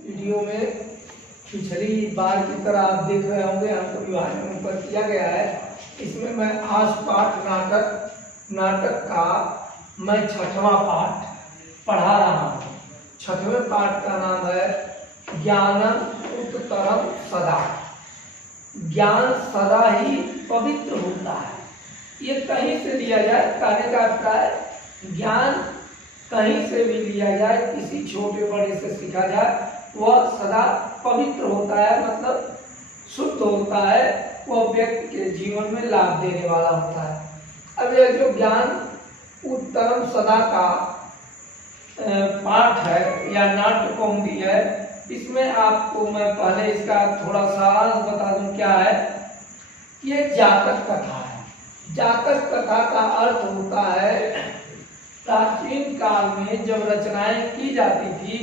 Video में पिछली बार की तरह आप देख रहे होंगे, हमको विभाजन ऊपर किया गया है। इसमें मैं आज पाठ नाटक का मैं 6वां पाठ पढ़ा रहा हूँ। 6वें पाठ का नाम है ज्ञानम उत्तरम सदा। ज्ञान सदा ही पवित्र होता है। ये कहीं से लिया जाए, कहने का अर्थ है ज्ञान कहीं से भी लिया जाए, किसी छोटे बड़े से सीखा जाए, वह सदा पवित्र होता है, मतलब शुद्ध होता है, वह व्यक्ति के जीवन में लाभ देने वाला होता है। अब यह जो ज्ञान उत्तरम सदा का पाठ है या नाट्य कौमुदी है, इसमें आपको मैं पहले इसका थोड़ा सारांश बता दूं। क्या है? ये जातक कथा है। जातक कथा का अर्थ होता है प्राचीन काल में जब रचनाएं की जाती थी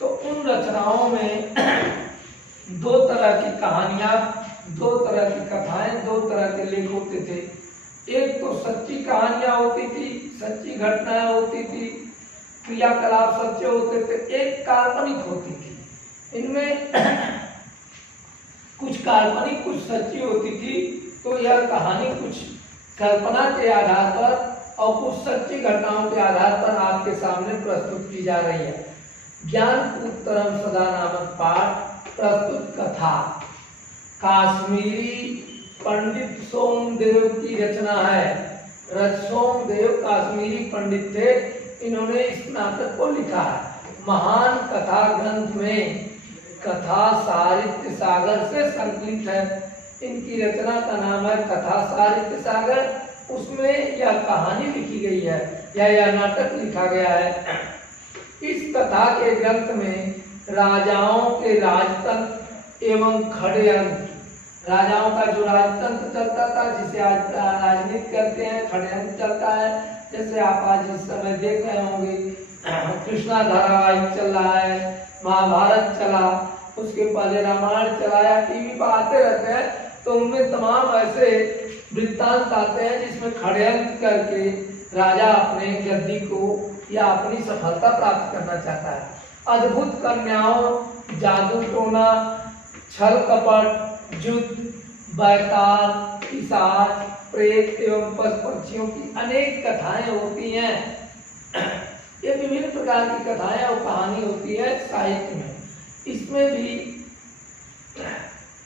तो उन रचनाओं में दो तरह की कहानियां, दो तरह की कथाएं, दो तरह के लेख होते थे। एक तो सच्ची कहानियां होती थी, सच्ची घटनाएं होती थी, क्रियाकलाप सच्चे होते थे। एक काल्पनिक होती थी। इनमें कुछ काल्पनिक कुछ सच्ची होती थी। तो यह कहानी कुछ कल्पना के आधार पर और कुछ सच्ची घटनाओं के आधार पर आपके सामने प्रस्तुत की जा रही है। ज्ञान उत्तरम सदा नामक पाठ प्रस्तुत कथा काश्मीरी पंडित सोमदेव की रचना है। सोमदेव काश्मीरी पंडित थे, इन्होंने इस नाटक को लिखा है। महान कथा ग्रंथ में कथा साहित्य सागर से संकलित है। इनकी रचना का नाम है कथा साहित्य सागर। उसमें यह कहानी लिखी गई है या यह नाटक लिखा गया है। इस कथा के ग्रंथ में राजाओं के राजतंत्र एवं खड़यंत्र, राजाओं का जो राजतंत्र चलता था, जिसे आज राजनीति करते हैं, खड़यंत्र चलता है। जैसे आप आज इस समय देख रहे होंगे कृष्णा धारावाहिक चल रहा है, महाभारत चला, उसके पहले रामायण चलाया, टीवी पर आते रहते हैं। तो उनमें तमाम ऐसे वृत्तांत आते हैं जिसमें खड़यंत्र करके राजा अपने गद्दी को या अपनी सफलता प्राप्त करना चाहता है। अद्भुत कन्याओं, जादू टोना, छल कपट, युद्ध, बैताल, पिशाच, प्रेत एवं पशु पक्षियों की अनेक कथाएं होती हैं। ये विभिन्न प्रकार की कथाएं और कहानी होती है साहित्य में। इसमें भी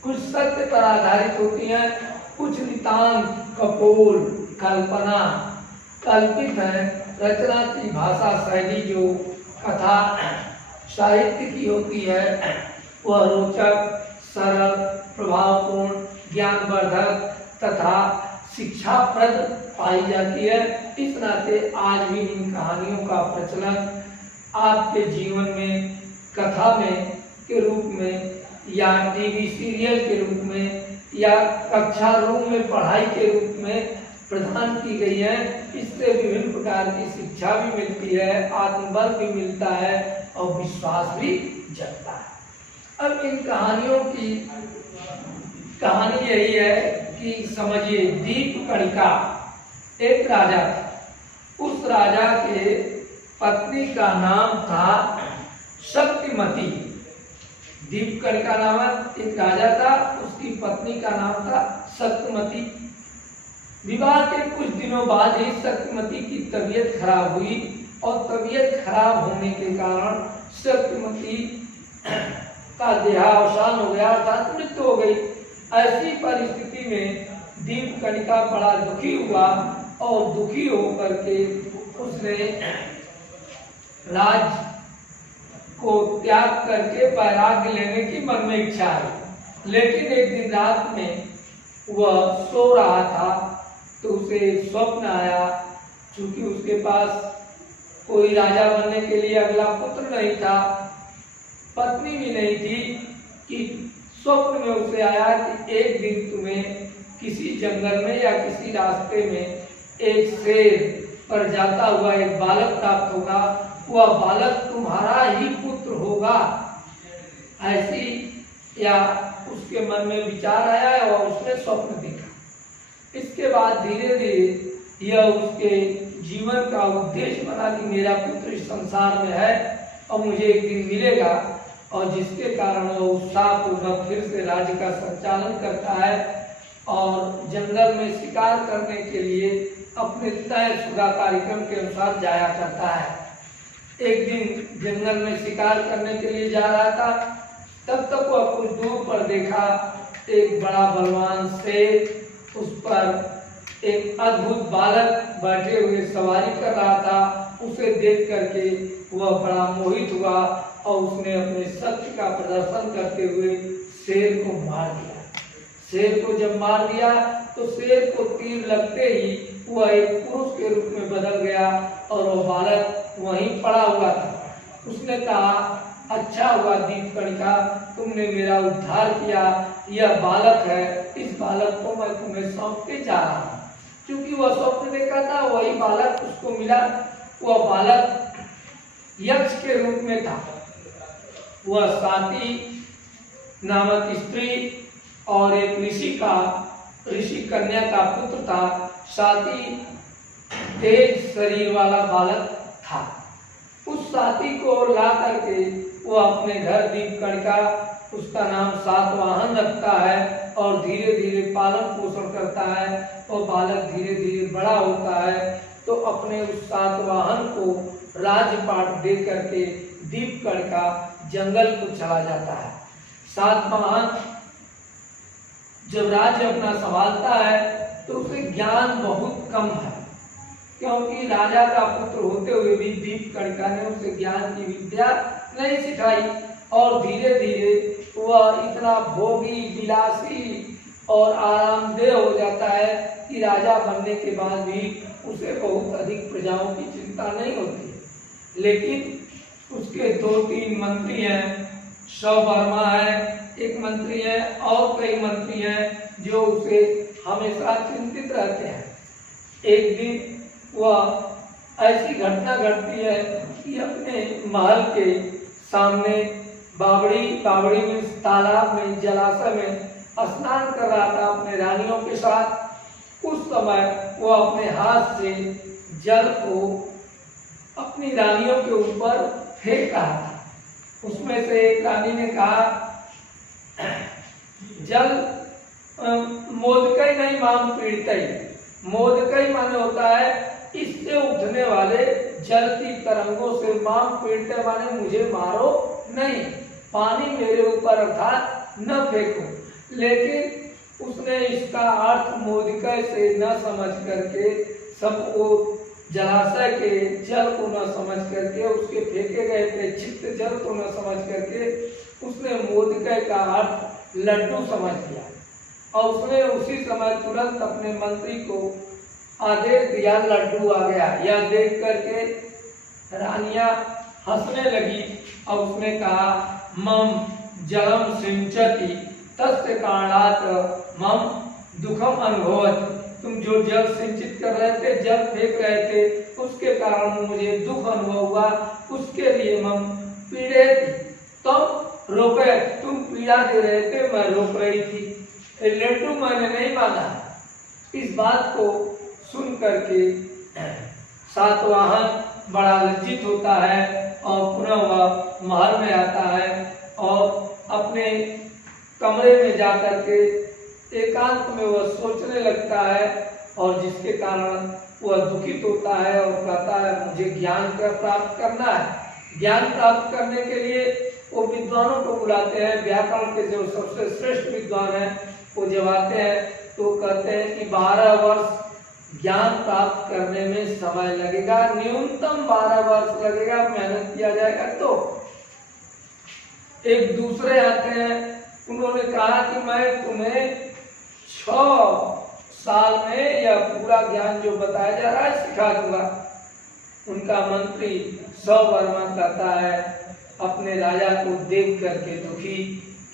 कुछ सत्य पर आधारित होती हैं, कुछ नितांत कपोल कल्पना कल्पित है। रचना की भाषा शैली जो कथा साहित्य की होती है वह रोचक, सरल, प्रभावपूर्ण, ज्ञानवर्धक तथा शिक्षाप्रद पाई जाती है। इस नाते आज भी इन कहानियों का प्रचलन आपके जीवन में कथा में के रूप में या टीवी सीरियल के रूप में या कक्षा रूम में पढ़ाई के रूप में प्रदान की गई है। इससे विभिन्न प्रकार की शिक्षा भी मिलती है, आत्मबल भी मिलता है और विश्वास भी जगता है। अब इन कहानियों की कहानी यही है कि समझिए, दीपकणिका एक राजा था। उस राजा के पत्नी का नाम था शक्तिमती। दीपकणिका नामक एक राजा था, उसकी पत्नी का नाम था शक्तिमती। विवाह के कुछ दिनों बाद ही शक्तिमती की तबीयत खराब हुई और तबीयत खराब होने के कारण शक्तिमती का देहावसान हो गया, अर्थात मृत्यु हो गई। ऐसी परिस्थिति में दीपकणिका बड़ा दुखी हुआ और दुखी होकर के उसने राज को त्याग करके वैराग्य लेने की मन में इच्छा है। लेकिन एक दिन रात में वह सो रहा था तो उसे स्वप्न आया। चूंकि उसके पास कोई राजा बनने के लिए अगला पुत्र नहीं था, पत्नी भी नहीं थी, कि स्वप्न में उसे आया कि एक दिन तुम्हें किसी जंगल में या किसी रास्ते में एक शेर पर जाता हुआ एक बालक प्राप्त होगा, वह बालक तुम्हारा ही पुत्र होगा। ऐसी या उसके मन में विचार आया और उसने स्वप्न देखा। इसके बाद धीरे धीरे यह उसके जीवन का उद्देश्य बना कि मेरा पुत्र इस संसार में है और मुझे एक दिन मिलेगा और जिसके कारण वो उत्साहपूर्वक फिर से राज्य का संचालन करता है और जंगल में शिकार करने के लिए अपने तयशुदा कार्यक्रम के अनुसार जाया करता है। एक दिन जंगल में शिकार करने के लिए जा रहा था, तब तक वह कुछ दूर पर देखा एक बड़ा बलवान शेर उस पर एक अद्भुत बालक बैठे हुए सवारी कर रहा था। उसे देख करके वह बड़ा मोहित हुआ और उसने अपने शक्ति का प्रदर्शन करते हुए शेर को मार दिया। शेर को जब मार दिया तो शेर को तीर लगते ही वह एक पुरुष के रूप में बदल गया और वह बालक वहीं पड़ा हुआ था। उसने कहा, अच्छा हुआ दीपकणिका, तुमने मेरा उद्धार किया। यह बालक है, इस बालक को मैं तुम्हें सौंपते जा रहा हूँ। क्योंकि वह स्वप्न देखा था, वही बालक उसको मिला। वह बालक यक्ष के रूप में था। वह साती नामक स्त्री और एक ऋषि कन्या का पुत्र था। साती तेज शरीर वाला बालक था। उस साथी को ला करके वो अपने घर दीपकणिका, उसका नाम सातवाहन रखता है और धीरे धीरे पालन पोषण करता है। वो बालक धीरे धीरे बड़ा होता है तो अपने उस सातवाहन को राजपाट दे करके दीपकणिका जंगल को चला जाता है। सातवाहन जब राज्य अपना संभालता है तो उसे ज्ञान बहुत कम है, क्योंकि राजा का पुत्र होते हुए भी दीपकणिका ने उसे ज्ञान की विद्या नहीं सिखाई और धीरे धीरे वह इतना भोगी, विलासी और आरामदेह हो जाता है कि राजा बनने के बाद भी उसे बहुत अधिक प्रजाओं की चिंता नहीं होती। लेकिन उसके 2-3 मंत्री हैं, सौवर्मा है एक मंत्री है और कई मंत्री हैं जो उसे हमेशा चिंतित रहते हैं। एक दिन वह ऐसी घटना घटती है कि अपने महल के सामने बावड़ी में, तालाब में, जलाशय में स्नान कर रहा था अपने रानियों के साथ। उस समय वो अपने हाथ से जल को अपनी रानियों के ऊपर फेंक रहा था। उसमें से एक रानी ने कहा, जल मोदकई नहीं माम पीड़ितई। मोदकई माने होता है इससे उठने वाले जल की तरंगों से, माम पीड़ितई माने मुझे मारो नहीं, पानी मेरे ऊपर अर्थात न फेंको। लेकिन उसने इसका अर्थ मोदकई से न समझ करके, सबको जलाशय के जल को न समझ करके, उसके फेंके गए प्रक्षिप्त जल को न समझ करके उसने मोदकई का अर्थ लड्डू समझ लिया और उसने उसी समय तुरंत अपने मंत्री को आदेश दिया, लड्डू आ गया। यह देख करके रानियां हंसने लगी और उसने कहा, मम जलम सिंचति तस्य कारणात् मम दुखम अनुभवति। तुम जो जल सिंचित कर रहे थे, जल फेंक रहे थे, उसके कारण मुझे दुख अनुभव हुआ, उसके लिए मम पीड़ित। तुम रोके, तुम पीड़ा दे रहे थे, मैं रोक रही थी। लड्डू मैंने नहीं माना। इस बात को सुन करके सातवाहन बड़ा लज्जित होता है और पुनः वह महल में आता है और अपने कमरे में जाकर के एकांत में वह सोचने लगता है और जिसके कारण वह दुखित होता है और कहता है, मुझे ज्ञान का प्राप्त करना है। ज्ञान प्राप्त करने के लिए वो विद्वानों को बुलाते हैं। व्याकरण के जो सबसे श्रेष्ठ विद्वान हैं वो जब आते हैं तो कहते हैं कि 12 वर्ष ज्ञान प्राप्त करने में समय लगेगा, न्यूनतम 12 वर्ष लगेगा, मेहनत किया जाएगा। तो एक दूसरे आते हैं, उन्होंने कहा कि मैं तुम्हें 6 साल में यह पूरा ज्ञान जो बताया जा रहा है सिखा दूंगा। उनका मंत्री सौवर्मा कहता है अपने राजा को देख करके दुखी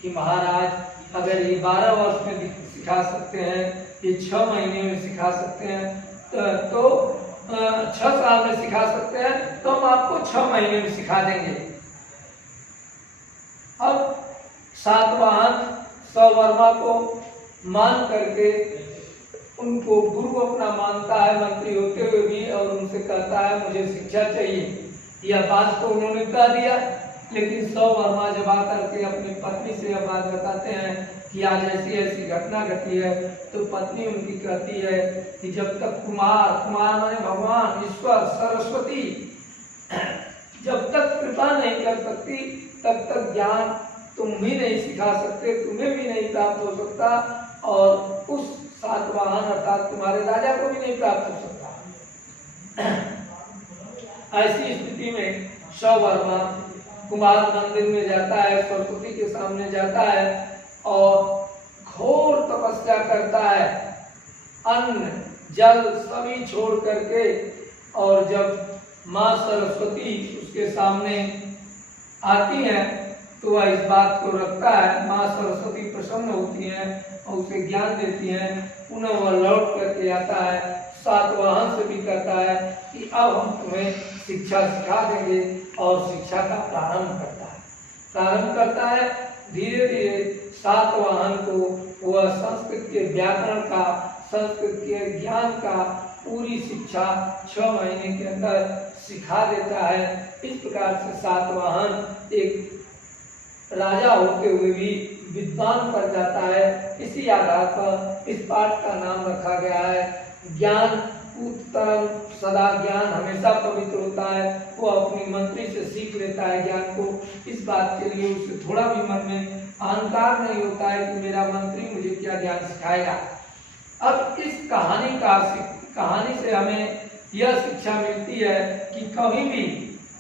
कि महाराज अगर ये 12 वर्ष में सिखा सकते हैं, ये 6 महीने में सिखा सकते हैं तो 6 साल में सिखा सकते हैं, तो हम आपको 6 महीने में सिखा देंगे। अब सातवाहन सौवर्मा को मान करके उनको गुरु अपना मानता है मंत्री होते हुए भी, और उनसे कहता है मुझे शिक्षा चाहिए। यह बात को उन्होंने कह दिया। लेकिन सौवर्मा जब आकर के अपनी पत्नी से यह बात बताते हैं कि आज ऐसी ऐसी घटना घटी है, तो पत्नी उनकी कहती है कि जब तक कुमार माने भगवान ईश्वर सरस्वती जब तक कृपा नहीं कर सकती तब तक ज्ञान तुम भी नहीं सिखा सकते, तुम्हें भी नहीं प्राप्त हो सकता और उस सातवाहन अर्थात तुम्हारे राजा को भी नहीं प्राप्त हो सकता। ऐसी स्थिति में सौवर्मा कुमार मंदिर में जाता है, सरस्वती के सामने जाता है और घोर तपस्या करता है, अन्न जल सभी छोड़ करके। और जब माँ सरस्वती उसके सामने आती हैं तो वह इस बात को रखता है, माँ सरस्वती प्रसन्न होती हैं और उसे ज्ञान देती हैं। पुनः वह लौट करके आता है, सातवाहन से भी कहता है कि अब हम तुम्हें शिक्षा सिखा देंगे और शिक्षा का प्रारंभ करता है। धीरे धीरे सातवाहन को वह संस्कृत के व्याकरण का, संस्कृत के ज्ञान का पूरी शिक्षा 6 महीने के अंदर सिखा देता है। इस प्रकार से सातवाहन एक राजा होते हुए भी विद्वान बन जाता है। इसी आधार पर इस पाठ का नाम रखा गया है ज्ञान उत्तरम सदा। ज्ञान हमेशा पवित्र होता है, वो अपनी मंत्री से सीख लेता है ज्ञान को। इस बात के लिए उसे थोड़ा भी मन में अहंकार नहीं होता है कि मेरा मंत्री मुझे क्या ज्ञान सिखाएगा। अब इस कहानी से हमें यह शिक्षा मिलती है कि कभी भी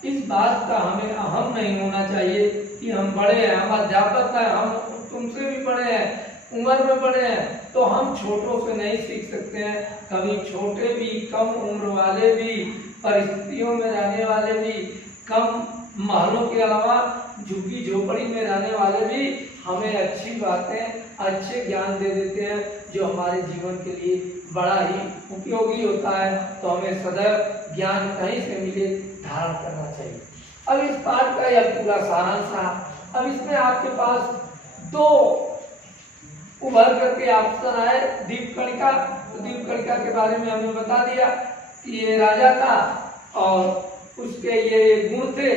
इस बात का हमें अहम नहीं होना चाहिए कि हम बड़े हैं, हम अध्यापक हैं, हम तुमसे भी बड़े हैं, उम्र में बड़े हैं, तो हम छोटों से नहीं सीख सकते हैं। कभी छोटे भी, कम उम्र वाले भी, परिस्थितियों में रहने वाले भी, कम महलों के अलावा झुग्गी झोपड़ी में रहने वाले भी हमें अच्छी बातें, अच्छे ज्ञान दे देते हैं जो हमारे जीवन के लिए बड़ा ही उपयोगी होता है। तो हमें सदैव ज्ञान कहीं से मिले धारण करना चाहिए। अब इस पाठ का यह पूरा सारांश रहा। अब इसमें आपके पास 2 उभर करके ऑप्शन आए। दीपकणिका, तो दीपकणिका के बारे में हमने बता दिया कि ये राजा था और उसके ये गुण थे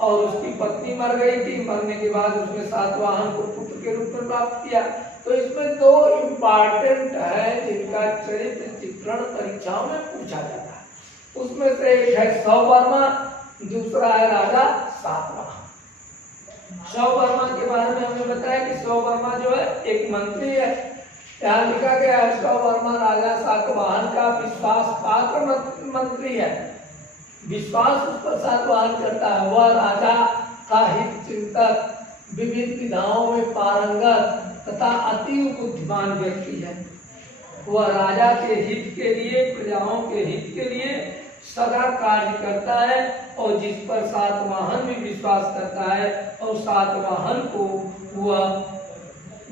और उसकी पत्नी मर गई थी। मरने के बाद उसने सातवाहन को पुत्र के रूप में प्राप्त किया। तो इसमें 2 इम्पॉर्टेंट है जिनका चरित्र चित्रण परीक्षाओं में पूछा जाता है। उसमें से एक है सौवर्मा, दूसरा है राजा सातवाहन। सौवर्मा के बारे में हमने बताया कि सौवर्मा जो है एक मंत्री है। यहाँ लिखा गया है सौवर्मा राजा सातवाहन का विश्वास पात्र मंत्री है। विश्वास उस पर सातवाहन करता है। वह राजा का हित चिंतक, विविध विधाओं में पारंगत तथा अति बुद्धिमान व्यक्ति है। वह राजा के हित के लिए, प्रजाओं के हित के लिए सदा कार्य करता है और जिस पर सातवाहन भी विश्वास करता है और सातवाहन को वह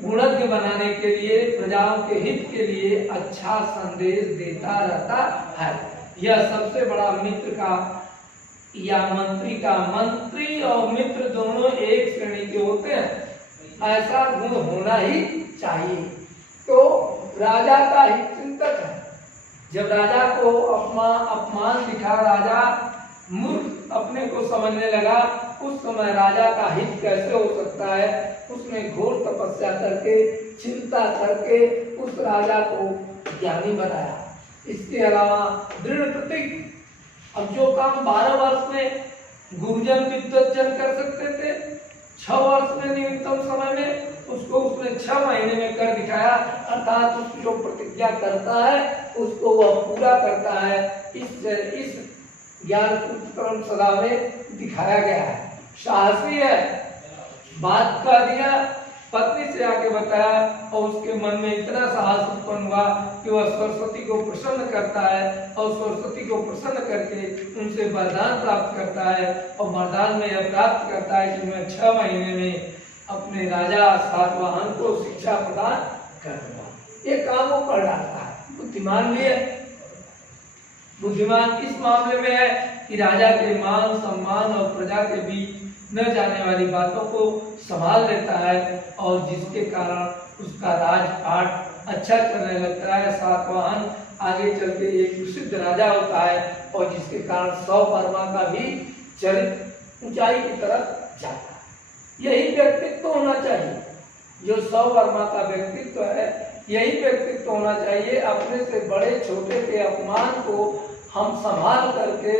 गुणज्ञ बनाने के लिए, प्रजाओं के हित के लिए अच्छा संदेश देता रहता है। यह सबसे बड़ा मित्र का या मंत्री का, मंत्री और मित्र दोनों एक श्रेणी के होते हैं, ऐसा गुण होना ही चाहिए। तो राजा का हित चिंतक है। जब राजा को अपमान दिखा, राजा मूर्ख अपने को समझने लगा, उस समय राजा का हित कैसे हो सकता है। उसने घोर तपस्या करके, चिंता करके उस राजा को ज्ञानी बनाया। इसके अलावा दृढ़ प्रतिज्ञ, अब जो काम 12 वर्ष में गुरुजन विद्वज्जन कर सकते थे, 6 वर्ष में न्यूनतम समय में उसको उसने 6 महीने में कर दिखाया। अर्थात उसको जो प्रतिज्ञा करता है उसको वह पूरा करता है। इस ज्ञान उत्तम सदा में दिखाया गया है। साहसी है, बात कर दिया, पत्नी से आके बताया और उसके मन में इतना साहस उत्पन्न हुआ कि वह सरस्वती को प्रसन्न करता है और सरस्वती को प्रसन्न करके उनसे वरदान प्राप्त करता है और वरदान में यह प्राप्त करता है कि मैं 6 महीने में अपने राजा सातवाहन को शिक्षा प्रदान करूंगा। ये काम वो कर डालता है। बुद्धिमान भी है। बुद्धिमान इस मामले में है कि राजा के मान सम्मान और प्रजा के बीच न जाने वाली बातों को संभाल लेता है और जिसके कारण उसका राजपाट अच्छा चलने लगता है। सातवाहन आगे चल के एक प्रसिद्ध राजा होता है और जिसके कारण सौवर्मा का भी चरित्र ऊंचाई की तरफ जाता है। यही व्यक्तित्व होना चाहिए, जो सौवर्मा का व्यक्तित्व है, यही व्यक्तित्व होना चाहिए। अपने से बड़े छोटे के अपमान को हम संभाल करके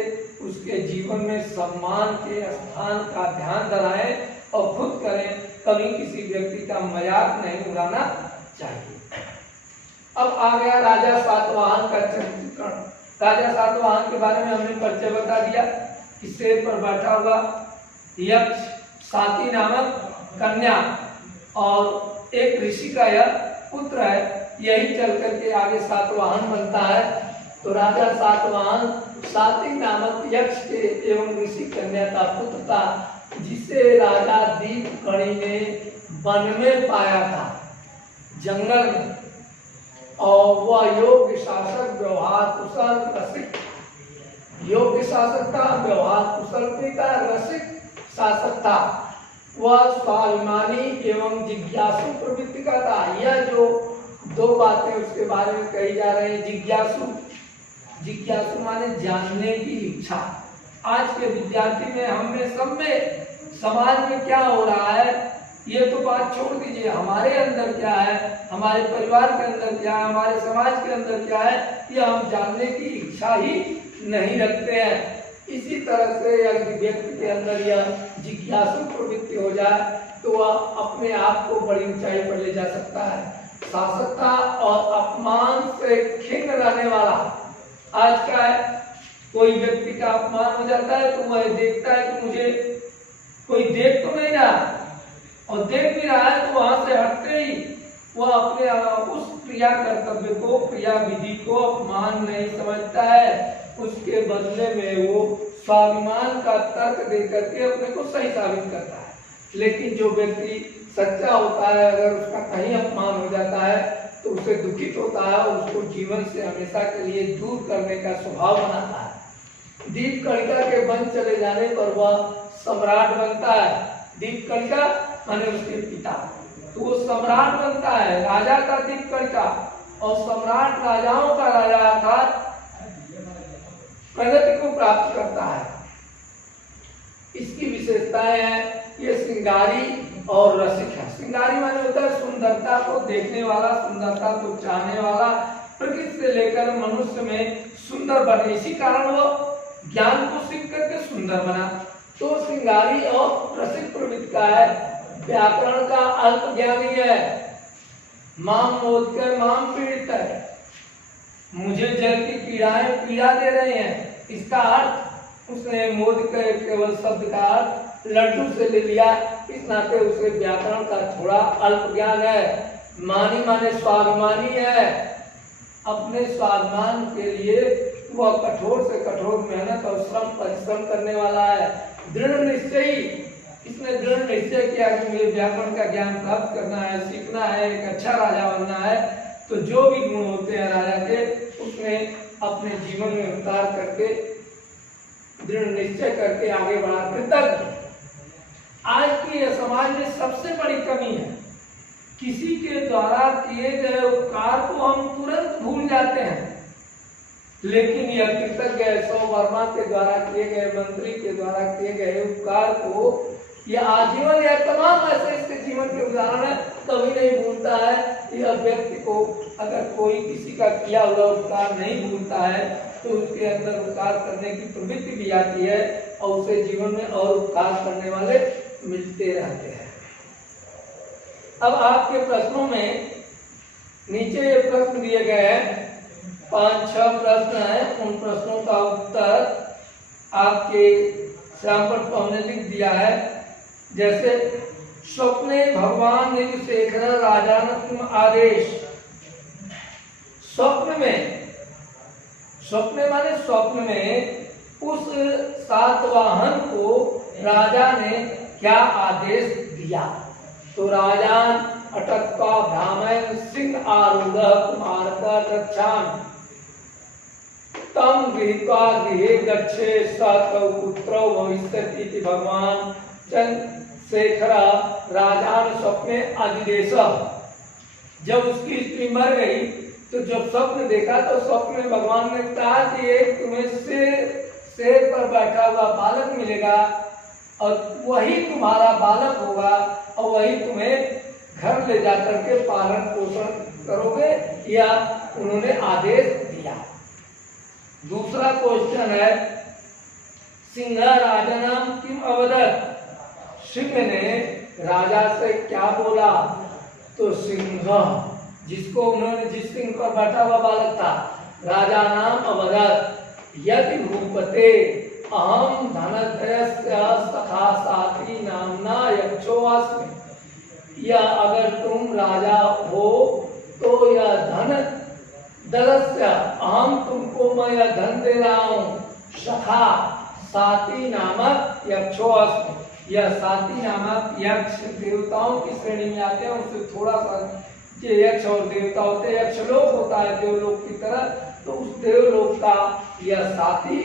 उसके जीवन में सम्मान के स्थान का ध्यान धराएं और खुद करें। कभी किसी व्यक्ति का मजाक नहीं उड़ाना चाहिए। अब आ गया राजा सातवाहन का चित्रण। राजा सातवाहन के बारे में हमने परिचय बता दिया कि शेर पर बैठा हुआ यक्ष साती नामक कन्या और एक ऋषि का यह पुत्र है। यही चल करके आगे सातवाहन बनता है। तो राजा सातवाहन साती नामक यक्ष के एवं ऋषि कन्या का पुत्र था, जिसे राजा दीपकणि ने वन में पाया था, जंगल में। और वह योग्य शासक, व्यवहार कुशल, रसिक, योग्य शासक था, व्यवहार कुशल का रसिक शासक था। वह स्वाभिमानी एवं जिज्ञासु प्रवृत्ति का था। यह जो दो बातें उसके बारे में कही जा रही हैं, जिज्ञासु, जिज्ञासु माने जानने की इच्छा। आज के विद्यार्थी में, हमने सब में, समाज में क्या हो रहा है ये तो बात छोड़ दीजिए, हमारे अंदर क्या है, हमारे परिवार के अंदर क्या है, हमारे समाज के अंदर क्या है, ये हम जानने की इच्छा ही नहीं रखते हैं। इसी तरह से यदि व्यक्ति के अंदर यह जिज्ञासु प्रवृत्ति हो जाए तो वह अपने आप को बड़ी ऊंचाई पर ले जा सकता है। शासकता और अपमान से खिन्न रहने वाला आज का है। कोई व्यक्ति का अपमान हो जाता है तो वह देखता है कि मुझे कोई देख तो नहीं रहा, और देख भी रहा है तो वहां से हटते ही वह अपने उस क्रिया कर्तव्य को, क्रिया विधि को अपमान नहीं समझता है। उसके बदले में वो स्वाभिमान का तर्क दे करके अपने को सही साबित करता है। लेकिन जो व्यक्ति सच्चा होता है, अगर उसका कहीं अपमान हो जाता है तो उसे दुखित होता है और उसको जीवन से हमेशा के लिए दूर करने का स्वभाव बनाता है। दीपकणिका के वन चले जाने पर वह सम्राट बनता है। दीपकणिका माने उसके पिता, तो वो सम्राट बनता है, राजा का दीपकणिका। और सम्राट राजाओं का राजा अर्थात प्रगति को प्राप्त करता है। इसकी विशेषताएं हैं, ये श्रृंगारी और रसिक है। श्रृंगारी माने होता है सुंदरता को देखने वाला, सुंदरता को चाहने वाला, प्रकृति से लेकर मनुष्य में सुंदर बने। इसी कारण वो ज्ञान को सीख करके सुंदर बना। तो श्रृंगारी और रसिक प्रवृत्ति का है। व्याकरण का अल्प ज्ञानी है। माम मोद के माम पीड़ित है, मुझे जल की पीड़ाएं पीड़ा दे रहे हैं। इसका अर्थ उसने मोद के केवल शब्द का अर्थ लड्डू से ले लिया। इस नाते उसे व्याकरण का थोड़ा अल्प ज्ञान है। मानी माने स्वाभिमानी है। अपने स्वाभिमान के लिए वह कठोर से कठोर मेहनत और श्रम परिश्रम करने वाला है। दृढ़ निश्चयी, इसने दृढ़ निश्चय किया कि मुझे व्याकरण का ज्ञान प्राप्त करना है, सीखना है, एक अच्छा राजा बनना है। तो जो भी गुण होते हैं राजा के, उसने अपने जीवन में उतार करके दृढ़ निश्चय करके आगे बढ़ा। कृतज्ञ, आज की समाज में सबसे बड़ी कमी है, किसी के द्वारा किए गए उपकार को हम तुरंत भूल जाते हैं। लेकिन यह कृतज्ञ सौवर्मा के द्वारा किए गए, मंत्री के द्वारा किए गए उपकार को यह आजीवन या तमाम ऐसे इसके जीवन के उदाहरण है, कभी नहीं भूलता है। यह व्यक्ति को अगर कोई किसी का किया हुआ उपकार नहीं भूलता है तो उसके अंदर उपकार करने की प्रवृत्ति भी आती है और उसे जीवन में और उपकार करने वाले मिलते रहते हैं। अब आपके प्रश्नों में नीचे ये प्रश्न दिए गए हैं, 5-6 प्रश्न हैं। उन प्रश्नों का उत्तर आपके श्यामपट को हमने लिख दिया है। जैसे स्वप्ने भगवान निज शेखर राजानत्म आदेश। स्वप्न में, स्वप्न माने स्वप्न में उस सातवाहन को राजा ने क्या आदेश दिया? तो राजान अटक्का भ्रामयन सिंह आरूढ़ कुमार का रक्षान तम गृहीत्वा गृहे गच्छे सतौ पुत्रौ भविष्यति भगवान चंद्रशेखर राजान स्वप्ने अधिदेश। जब उसकी स्त्री मर गई तो जब स्वप्न देखा तो स्वप्न में भगवान ने कहा कि एक तुम्हें शेर पर बैठा हुआ बालक मिलेगा, और वही तुम्हारा बालक होगा और वही तुम्हें घर ले जाकर के पालन पोषण करोगे, या उन्होंने आदेश दिया। दूसरा क्वेश्चन है, सिंह राजनाम किम अवदत, सिंह ने राजा से क्या बोला? तो सिंह, जिसको उन्होंने, जिस सिंह पर बैठा हुआ बालक था, राजा नाम अवदत, यदि भूपते अहम धनत्रयस्य सखा साथी नामना यक्षो अस्मि, या अगर तुम राजा हो तो यह धन दरस्य अहम तुमको मैं यह धन दे रहा हूँ, सखा साथी नामक यक्षो अस्मि, यह साथी नामक यक्ष देवताओं की श्रेणी में आते हैं, उससे थोड़ा सा ये यक्ष और देवता होते हैं, यक्षलोक होता है देवलोक की तरह, तो उस देवलोक का यह साथी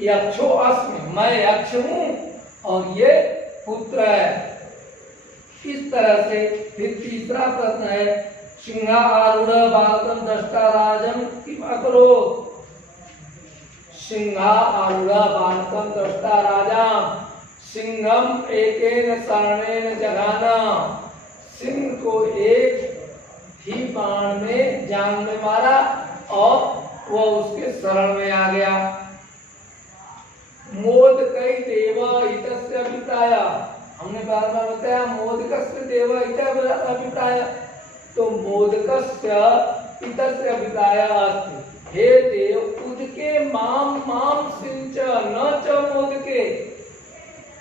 यक्षो अस्मि, मैं यक्ष हूँ और ये पुत्र है। इस तरह से फिर तीसरा प्रश्न है, सिंह आरूढ़ बालकम दृष्टा राजम किम अकरोत्, सिंह आरूढ़ बालकम दृष्टा राजाम, सिंहम एकेन शरणेन जघाना, सिंह को एक ही बाण में जान में मारा और वह उसके शरण में आ गया। मोदकई देव हितस्य अभिप्राय, हमने बार बार बताया मोदकस्य देव हित अभिप्राय, तो मोदकस्य हितस्य अभिप्राय अस्ति, हे देव उदके माम माम सिंच न च मोदके,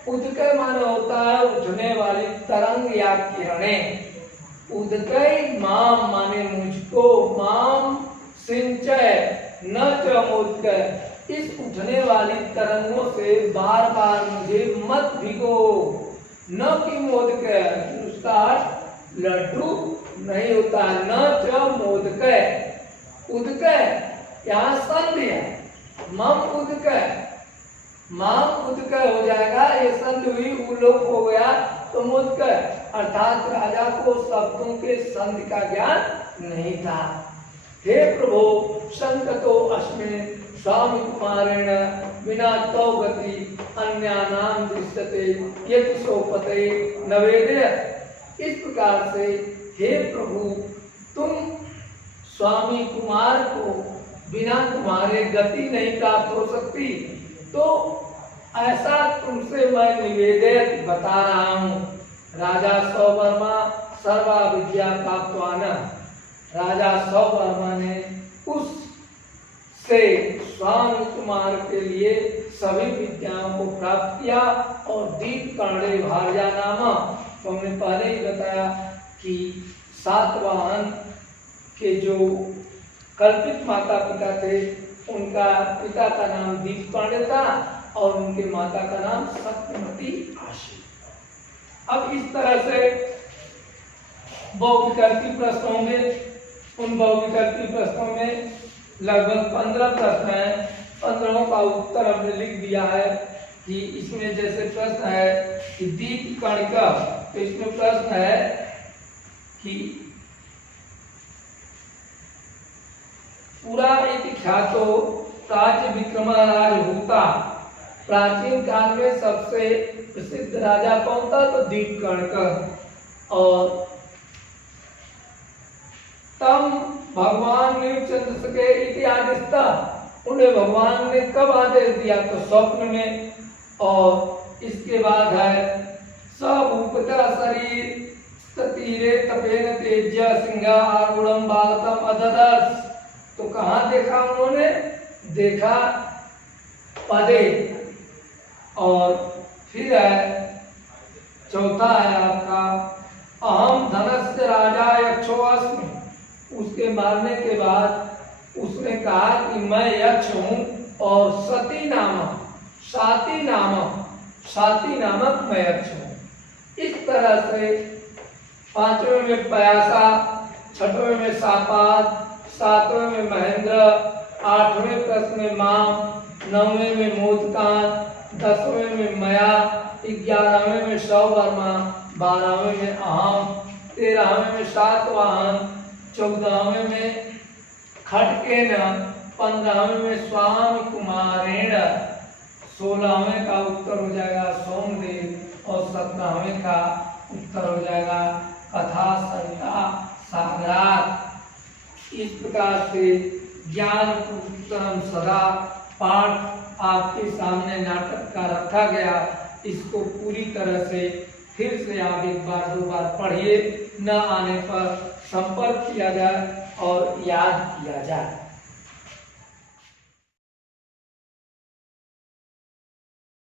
उदके माने होता है उठने वाली तरंग या किरणें, उदकई माम माने मुझको, माम सिंचय न च मोदके, इस उठने वाली तरंगों से बार बार मुझे मत भिगो, न कि मोदके, उसका लड्डू नहीं होता, न च मोदके, उदके यहाँ संधि है, मम उदके, माम उदके हो जाएगा, ये संधि हुई उलोक हो गया तो मोदके, अर्थात राजा को शब्दों के संधि का ज्ञान नहीं था। हे प्रभु संकतो अस्मिन् स्वामी कुमारेण विना तौ गति अन्यानाम दृश्यते यदि सोपते नवेदय, इस प्रकार से हे प्रभु तुम स्वामी कुमार को बिना तुम्हारे गति नहीं प्राप्त हो सकती, तो ऐसा तुमसे मैं निवेदन बता रहा हूँ। राजा सौवर्मा सर्वा विद्या प्राप्तवान, राजा सौवर्मा ने उस से स्वामी कुमार के लिए सभी विद्याओं को प्राप्त किया और दीप कर्णे भार्या नामा, तो हमने पहले ही बताया कि सातवाहन के जो कल्पित माता पिता थे, उनका पिता का नाम दीपकर्ण था और उनके माता का नाम सत्यवती आशी। अब इस तरह से बहुविकल्पी प्रश्न होंगे, उन बहुविकल्पी प्रश्नों में लगभग 15 प्रश्न हैं, 15 का उत्तर हमने लिख दिया है। कि इसमें जैसे प्रश्न है कि दीप कणिका, तो इसमें प्रश्न है कि पुरा इति ख्यातो प्राच्य विक्रमाराज भूता, प्राचीन काल में सबसे प्रसिद्ध राजा कौन था? तो दीपकर्णक। और तम भगवान ने चंद्रशेखर इति आदिस्ता, उन्हें भगवान ने कब आदेश दिया? तो स्वप्न में। और इसके बाद है सभूपता शरीर तीरे तपेन तेज्य सिंहा आरूढ़म बालकम अददर्श, तो कहाँ देखा उन्होंने? देखा पदे। और फिर है चौथा है आपका अहम धनस्य राजा यक्षो अस्मि, उसके मारने के बाद उसने कहा कि मैं यक्ष हूँ और सती नामक मैं यक्ष हूँ। इस तरह से पांचवें में पयासा, छठवें में सापात, सातवें में महेंद्र, आठवें प्रश्न में माम, नौवें में मोदकान, 10वें में मया, 11वें में सौवर्मा, 12वें में अहम, 13वें में सातवाहन, 14वें में खटकेन, 15वें में स्वामी कुमारेण, 16वें का उत्तर हो जाएगा सोमदेव और 17वें का उत्तर हो जाएगा कथा सरिता सागरात। इस प्रकार से ज्ञान उत्तरम सदा पाठ आपके सामने नाटक का रखा गया। इसको पूरी तरह से फिर से आप एक बार दो बार पढ़िए, न आने पर संपर्क किया जाए और याद किया जाए।